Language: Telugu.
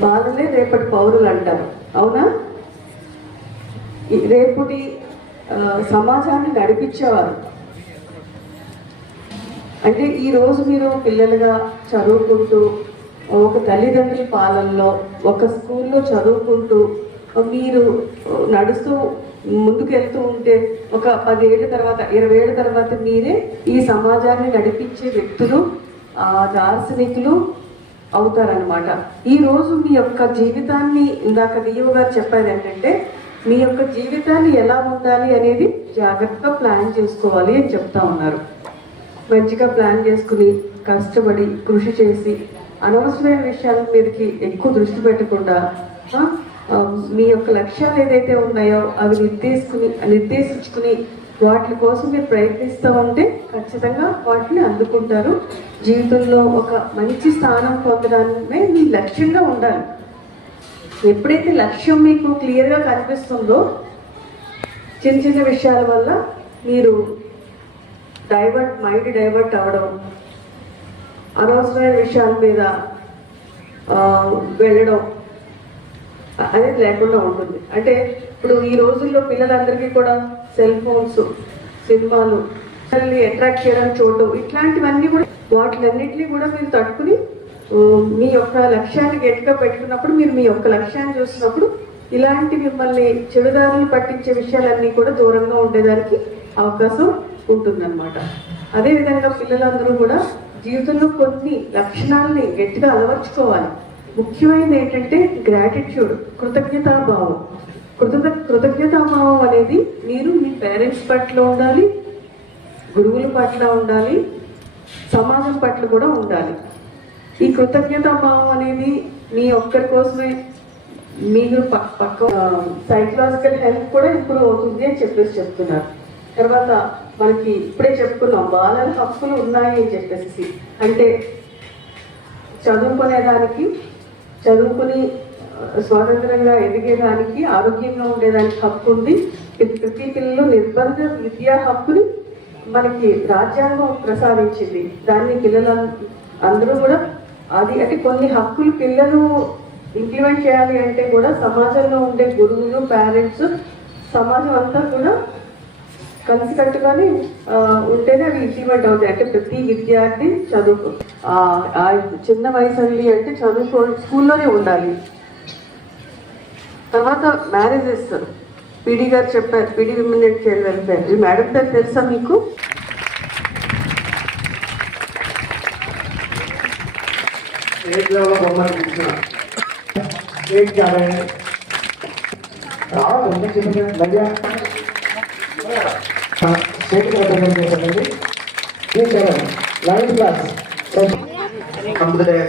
బాలలే రేపటి పౌరులు అంటారు అవునా రేపటి రేపుటి సమాజాన్ని నడిపించేవారు. అంటే ఈరోజు మీరు పిల్లలుగా చదువుకుంటూ ఒక తల్లిదండ్రుల పాలనలో ఒక స్కూల్లో చదువుకుంటూ మీరు నడుస్తూ ముందుకు వెళ్తూ ఉంటే ఒక పదేళ్ళ తర్వాత ఇరవై ఏళ్ళ తర్వాత మీరే ఈ సమాజాన్ని నడిపించే వ్యక్తులు ఆ, దార్శనికులు అవుతారనమాట ఈరోజు మీ యొక్క జీవితాన్ని ఇందాక డిఓ గారు చెప్పేది ఏంటంటే మీ యొక్క జీవితాన్ని ఎలా ఉండాలి అనేది జాగ్రత్తగా ప్లాన్ చేసుకోవాలి అని చెప్తా ఉన్నారు. మంచిగా ప్లాన్ చేసుకుని కష్టపడి కృషి చేసి అనవసరమైన విషయాల మీదకి ఎక్కువ దృష్టి పెట్టకుండా మీ యొక్క లక్ష్యాలు ఏదైతే ఉన్నాయో అవి నిర్దేశుకుని నిర్దేశించుకుని వాటి కోసం మీరు ప్రయత్నిస్తూ ఉంటే ఖచ్చితంగా వాటిని అందుకుంటారు. జీవితంలో ఒక మంచి స్థానం పొందడానికే మీ లక్ష్యంగా ఉండాలి. ఎప్పుడైతే లక్ష్యం మీకు క్లియర్గా కనిపిస్తుందో చిన్న చిన్న విషయాల వల్ల మీరు డైవర్ట్ మైండ్ డైవర్ట్ అవ్వడం అనవసరమైన విషయాల మీద వెళ్ళడం అనేది లేకుండా ఉంటుంది. అంటే ఇప్పుడు ఈ రోజుల్లో పిల్లలందరికీ కూడా సెల్ ఫోన్స్ సినిమాలు పిల్లల్ని అట్రాక్ట్ చేయడం చూడడం ఇట్లాంటివన్నీ కూడా వాటిలన్నింటినీ కూడా మీరు తట్టుకుని మీ యొక్క లక్ష్యాన్ని గట్టిగా పెట్టుకున్నప్పుడు మీరు మీ యొక్క లక్ష్యాన్ని చూసినప్పుడు ఇలాంటి మిమ్మల్ని చెడుదారులు పట్టించే విషయాలన్నీ కూడా దూరంగా ఉండేదానికి అవకాశం ఉంటుందన్నమాట. అదేవిధంగా పిల్లలందరూ కూడా జీవితంలో కొన్ని లక్షణాలని గట్టిగా అలవర్చుకోవాలి. ముఖ్యమైనది ఏంటంటే గ్రాటిట్యూడ్ కృతజ్ఞతాభావం. కృతజ్ఞ కృతజ్ఞతాభావం అనేది మీరు మీ పేరెంట్స్ పట్ల ఉండాలి గురువుల పట్ల ఉండాలి సమాజం పట్ల కూడా ఉండాలి. ఈ కృతజ్ఞతాభావం అనేది మీ ఒక్కరి కోసమే మీరు పక్క పక్క సైకలాజికల్ హెల్త్ కూడా ఇంప్రూవ్ అవుతుంది అని చెప్పేసి చెప్తున్నారు. తర్వాత మనకి ఇప్పుడే చెప్పుకున్నాం బాలల హక్కులు ఉన్నాయి అని చెప్పేసి. అంటే చదువుకునేదానికి చదువుకుని స్వాతంత్రంగా ఎదిగేదానికి ఆరోగ్యంగా ఉండేదానికి హక్కు ఉంది. ప్రతి పిల్లలు నిర్బంధ విద్యా హక్కుని మనకి రాజ్యాంగం ప్రసాదించింది. దాన్ని పిల్లల అందరూ కూడా అది అంటే కొన్ని హక్కులు పిల్లలు ఇంప్లిమెంట్ చేయాలి అంటే కూడా సమాజంలో ఉండే గురువులు పేరెంట్స్ సమాజం అంతా కూడా కలిసికట్టుగానే ఉంటేనే అవి ఇంప్లిమెంట్ అవుతాయి. అంటే ప్రతి విద్యార్థి చదువుకో ఆ, చిన్న వయసు అంటే చదువుకో స్కూల్లోనే ఉండాలి. తర్వాత మ్యారేజెస్ పీడీ గారు చెప్పారు. PD women and child welfare ఈ మేడం పేరు తెలుసా మీకు? కంప్యూటర్